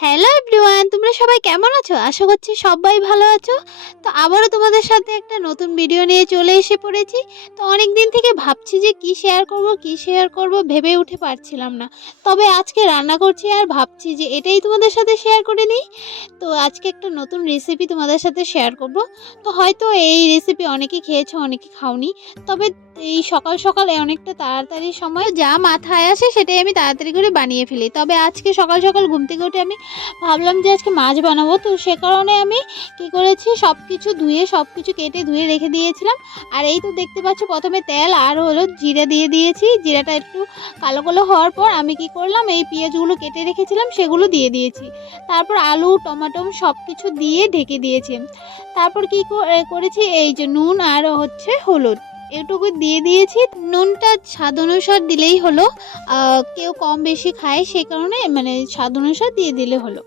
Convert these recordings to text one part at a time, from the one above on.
Hello everyone, তোমরা সবাই কেমন আছো? আশা করছি সবাই ভালো আছো। তো আবারও তোমাদের সাথে একটা নতুন ভিডিও নিয়ে চলে এসে পড়েছি। তো অনেক দিন থেকে ভাবছি যে কি শেয়ার করব ভেবে উঠে পারছিলাম না। তবে আজকে রান্না করছি আর ভাবছি যে এটাই তোমাদের সাথে শেয়ার করে নিই। তো আজকে একটা নতুন রেসিপি তোমাদের সাথে শেয়ার করব। তো হয়তো এই রেসিপি অনেকেই খেয়েছো, অনেকে খাওনি। তবে এই সকাল সকাল অনেকটা তাড়াতাড়ি সময় যা মাথায় আসে সেটাই আমি তাড়াতাড়ি করে বানিয়ে ফেলি। তবে আজকে সকাল সকাল ঘুম থেকে উঠে আমি ভাবলাম যে আজকে মাছ বানাবো। তো সে কারণে আমি কি করেছি, সব কিছু ধুয়ে সব কিছু কেটে ধুয়ে রেখে দিয়েছিলাম। আর এই তো দেখতে পাচ্ছ, প্রথমে তেল আর হলো জিরে দিয়ে দিয়েছি। জিরাটা একটু কালো কালো হওয়ার পর আমি কি করলাম, এই পেঁয়াজগুলো কেটে রেখেছিলাম সেগুলো দিয়ে দিয়েছি। তারপর আলু টমেটো সব কিছু দিয়ে ঢেকে দিয়েছি। তারপর কি করেছি, এই যে নুন আর হচ্ছে হলুদ এটুকু দিয়ে দিয়েছি। নুনটা স্বাদ অনুসার দিলেই হলো। কেউ কম বেশি খায়, সে কারণে মানে স্বাদ অনুসার দিয়ে দিলে হলো।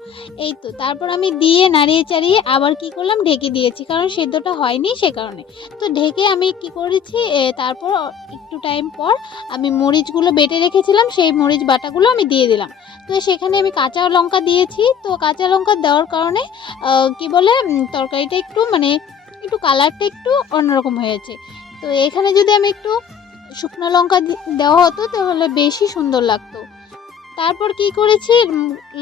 এই তো তারপর আমি দিয়ে নাড়িয়ে চাড়িয়ে আবার কি করলাম, ঢেকে দিয়েছি, কারণ সেদ্ধটা হয়নি সে কারণে। তো ঢেকে আমি কি করেছি, তারপর একটু টাইম পর আমি মরিচগুলো বেটে রেখেছিলাম, সেই মরিচ বাটাগুলো আমি দিয়ে দিলাম। তো সেখানে আমি কাঁচা লঙ্কা দিয়েছি। তো কাঁচা লঙ্কা দেওয়ার কারণে কি বলে, তরকারিটা একটু মানে একটু কালারটা একটু অন্যরকম হয়েছে। তো এখানে যদি আমি একটু শুকনো লঙ্কা দেওয়া হতো তাহলে বেশি সুন্দর লাগতো। তারপর কি করেছি,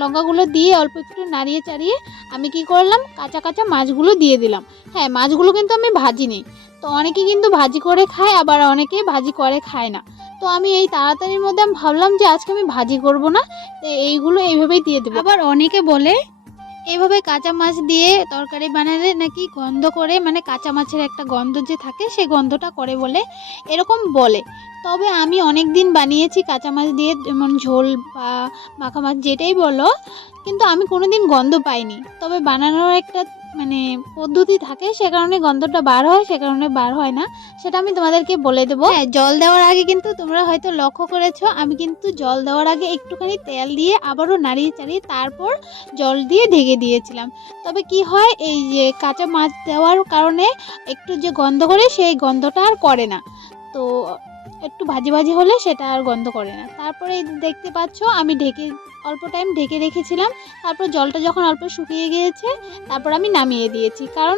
লঙ্কাগুলো দিয়ে অল্প একটু নাড়িয়ে চাড়িয়ে আমি কি করলাম, কাঁচা কাঁচা মাছগুলো দিয়ে দিলাম। হ্যাঁ, মাছগুলো কিন্তু আমি ভাজিনি। তো অনেকে কিন্তু ভাজি করে খায়, আবার অনেকে ভাজি করে খায় না। তো আমি এই তাড়াতাড়ির মধ্যে আমি ভাবলাম যে আজকে আমি ভাজি করব না, তো এইগুলো এইভাবেই দিয়ে দেবো। আবার অনেকে বলে এভাবে কাঁচা মাছ দিয়ে তরকারি বানালে নাকি গন্ধ করে, মানে কাঁচা মাছের একটা গন্ধ যে থাকে সেই গন্ধটা করে বলে, এরকম বলে। তবে আমি অনেক দিন বানিয়েছি কাঁচা মাছ দিয়ে, যেমন ঝোল বা মাখা মাছ যেটাই বলো, কিন্তু আমি কোনো দিন গন্ধ পাইনি। তবে বানানোর একটা মানে পদ্ধতি থাকে, সে কারণে গন্ধটা বার হয়, সে কারণে বার হয় না, সেটা আমি তোমাদেরকে বলে দেবো। হ্যাঁ, জল দেওয়ার আগে কিন্তু তোমরা হয়তো লক্ষ্য করেছো, আমি কিন্তু জল দেওয়ার আগে একটুখানি তেল দিয়ে আবারও নাড়িয়ে চাড়িয়ে তারপর জল দিয়ে ঢেকে দিয়েছিলাম। তবে কি হয়, এই যে কাঁচা মাছ দেওয়ার কারণে একটু যে গন্ধ করে সেই গন্ধটা আর করে না। তো একটু ভাজি ভাজি হলে সেটা আর গন্ধ করে না। তারপরে এই দেখতে পাচ্ছ আমি অল্প টাইম ঢেকে রেখেছিলাম। তারপর জলটা যখন অল্প শুকিয়ে গিয়েছে, তারপর আমি নামিয়ে দিয়েছি, কারণ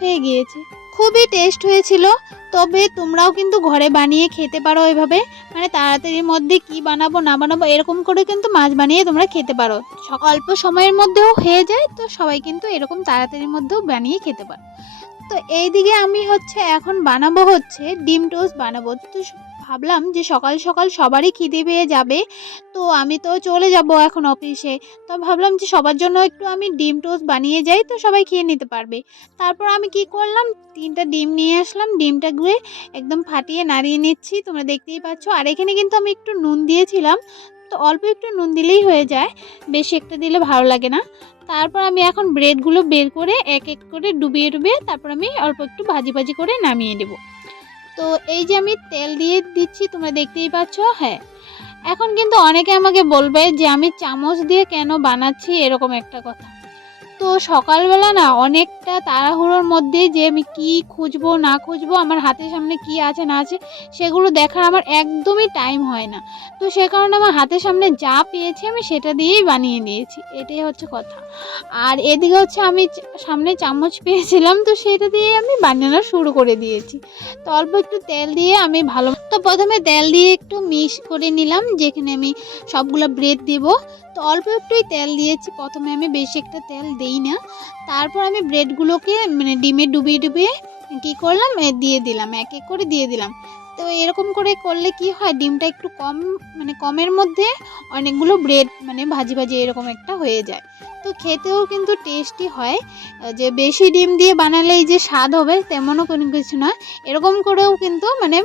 হয়ে গিয়েছে। খুবই টেস্ট হয়েছিল। তবে তোমরাও কিন্তু ঘরে বানিয়ে খেতে পারো এভাবে, মানে তাড়াতাড়ির মধ্যে কি বানাবো না বানাবো এরকম করে কিন্তু মাছ বানিয়ে তোমরা খেতে পারো। অল্প সময়ের মধ্যেও হয়ে যায়, তো সবাই কিন্তু এরকম তাড়াতাড়ির মধ্যেও বানিয়ে খেতে পারো। তো এইদিকে আমি হচ্ছে এখন বানাবো হচ্ছে ডিম টোস্ট বানাবো। তো ভাবলাম যে সকাল সকাল সবারই খিদে পেয়ে যাবে, তো আমি তো চলে যাব এখন অফিসে। তো ভাবলাম যে সবার জন্য একটু আমি ডিম টোস্ট বানিয়ে যাই, তো সবাই খেয়ে নিতে পারবে। তারপর আমি কি করলাম, 3টা ডিম নিয়ে আসলাম, ডিমটা গুঁড়ে একদম ফাটিয়ে নাড়িয়ে নিচ্ছি, তোমরা দেখতেই পাচ্ছ। আর এখানে কিন্তু আমি একটু নুন দিয়েছিলাম, তো অল্প একটু নুন দিলেই হয়ে যায়, বেশি একটা দিলে ভালো লাগে না। তারপর আমি এখন ব্রেডগুলো বের করে এক এক করে ডুবিয়ে ডুবিয়ে তারপর আমি অল্প একটু ভাজি ভাজি করে নামিয়ে দেব। তো এই যে আমি তেল দিয়ে দিচ্ছি, তোমরা দেখতেই পাচ্ছ। হ্যাঁ, এখন কিন্তু অনেকে আমাকে বলবে যে আমি চামচ দিয়ে কেন বানাচ্ছি, এরকম একটা কথা। তো সকালবেলা না অনেকটা তাড়াহুড়োর মধ্যে যে আমি কি খুঁজবো না খুঁজবো, আমার হাতের সামনে কি আছে না আছে সেগুলো দেখার আমার একদমই টাইম হয় না। তো সে কারণে আমার হাতের সামনে যা পেয়েছি আমি সেটা দিয়েই বানিয়ে নিয়েছি, এটাই হচ্ছে কথা। আর এদিকে হচ্ছে আমি সামনে চামচ পেয়েছিলাম, তো সেটা দিয়ে আমি বানানো শুরু করে দিয়েছি। তো অল্প একটু তেল দিয়ে আমি তো প্রথমে তেল দিয়ে একটু মিক্স করে নিলাম, যেখানে আমি সবগুলো ব্রেড দেব। তো অল্প একটুই তেল দিয়েছি, প্রথমে আমি বেশি একটা তেল দেই না। তারপর আমি ব্রেডগুলোকে মানে ডিমে ডুবিয়ে ডুবিয়ে কী করলাম, দিয়ে দিলাম, এক এক করে দিয়ে দিলাম। তো এরকম করে করলে কি হয়, ডিমটা একটু কম মানে কমের মধ্যে অনেকগুলো ব্রেড মানে ভাজি ভাজি এরকম একটা হয়ে যায়। তো খেতেও কিন্তু টেস্টি হয়। যে বেশি ডিম দিয়ে বানালেই যে স্বাদ হবে তেমনও কোনো কিছু নয়। এরকম করেও কিন্তু মানে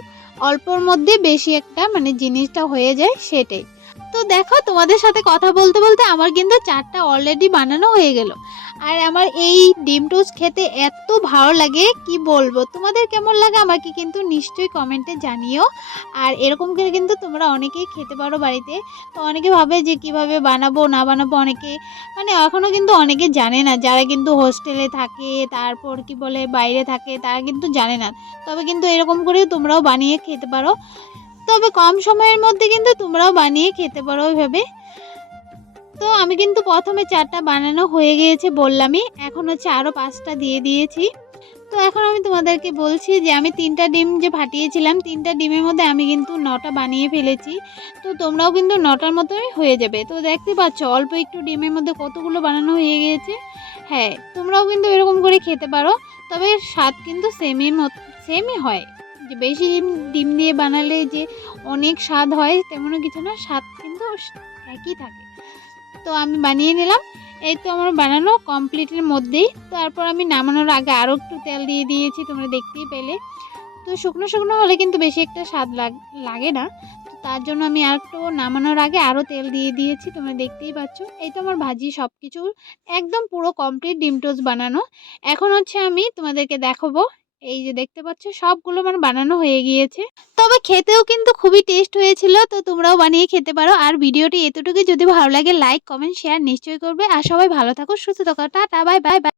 অল্পর মধ্যে বেশি একটা মানে জিনিসটা হয়ে যায়, সেটাই। তো দেখো, তোমাদের সাথে কথা বলতে বলতে আমার কিন্তু 4টা অলরেডি বানানো হয়ে গেল। আর আমার এই ডিম টোস্ট খেতে এত ভালো লাগে, কি বলবো। তোমাদের কেমন লাগে আমাকে কিন্তু নিশ্চয়ই কমেন্টে জানিও। আর এরকম করে কিন্তু তোমরা অনেকেই খেতে পারো বাড়িতে। তো অনেকে ভাবে যে কিভাবে বানাবো না বানাবো, অনেকে মানে এখনও কিন্তু অনেকে জানে না, যারা কিন্তু হোস্টেলে থাকে, তারপর কি বলে বাইরে থাকে, তারা কিন্তু জানে না। তবে কিন্তু এরকম করেও তোমরাও বানিয়ে খেতে পারো। তবে কম সময়ের মধ্যে কিন্তু তোমরাও বানিয়ে খেতে পারো ওইভাবে। তো তো আমি কিন্তু প্রথমে 4টা বানানো হয়ে গিয়েছে বললামই, এখন হচ্ছে আরও 5টা দিয়ে দিয়েছি। তো এখন আমি তোমাদেরকে বলছি যে আমি 3টা ডিম যে ফাটিয়েছিলাম, 3টা ডিমের মধ্যে আমি কিন্তু 9টা বানিয়ে ফেলেছি। তো তোমরাও কিন্তু 9টার মতোই হয়ে যাবে। তো দেখতে পাচ্ছ অল্প একটু ডিমের মধ্যে কতগুলো বানানো হয়ে গিয়েছে। হ্যাঁ, তোমরাও কিন্তু এরকম করে খেতে পারো, তবে স্বাদ কিন্তু সেমই হয়। যে বেশি ডিম দিয়ে বানালে যে অনেক স্বাদ হয় তেমনও কিছু না, স্বাদ কিন্তু একই থাকে। তো আমি বানিয়ে নিলাম। এই তো আমার বানানো কমপ্লিটের মধ্যেই। তারপর আমি নামানোর আগে আরও একটু তেল দিয়ে দিয়েছি, তোমরা দেখতেই পেলে। তো শুকনো শুকনো হলে কিন্তু বেশি একটা স্বাদ লাগে না। তো তার জন্য আমি আরেকটু নামানোর আগে আরও তেল দিয়ে দিয়েছি, তোমরা দেখতেই পাচ্ছ। এই তো আমার ভাজি সব কিছু একদম পুরো কমপ্লিট, ডিম টোস্ট বানানো। এখন হচ্ছে আমি তোমাদেরকে দেখাবো। এই যে দেখতে পাচ্ছ সবগুলো আমার বানানো হয়ে গিয়েছে। তবে খেতেও কিন্তু খুবই টেস্ট হয়েছিল। তো তোমরাও বানিয়ে খেতে পারো। আর ভিডিওটি এতটুকুই, যদি ভালো লাগে লাইক কমেন্ট শেয়ার নিশ্চয়ই করবে। আর সবাই ভালো থাকো, সুস্থ থাকো। Tata, bye bye.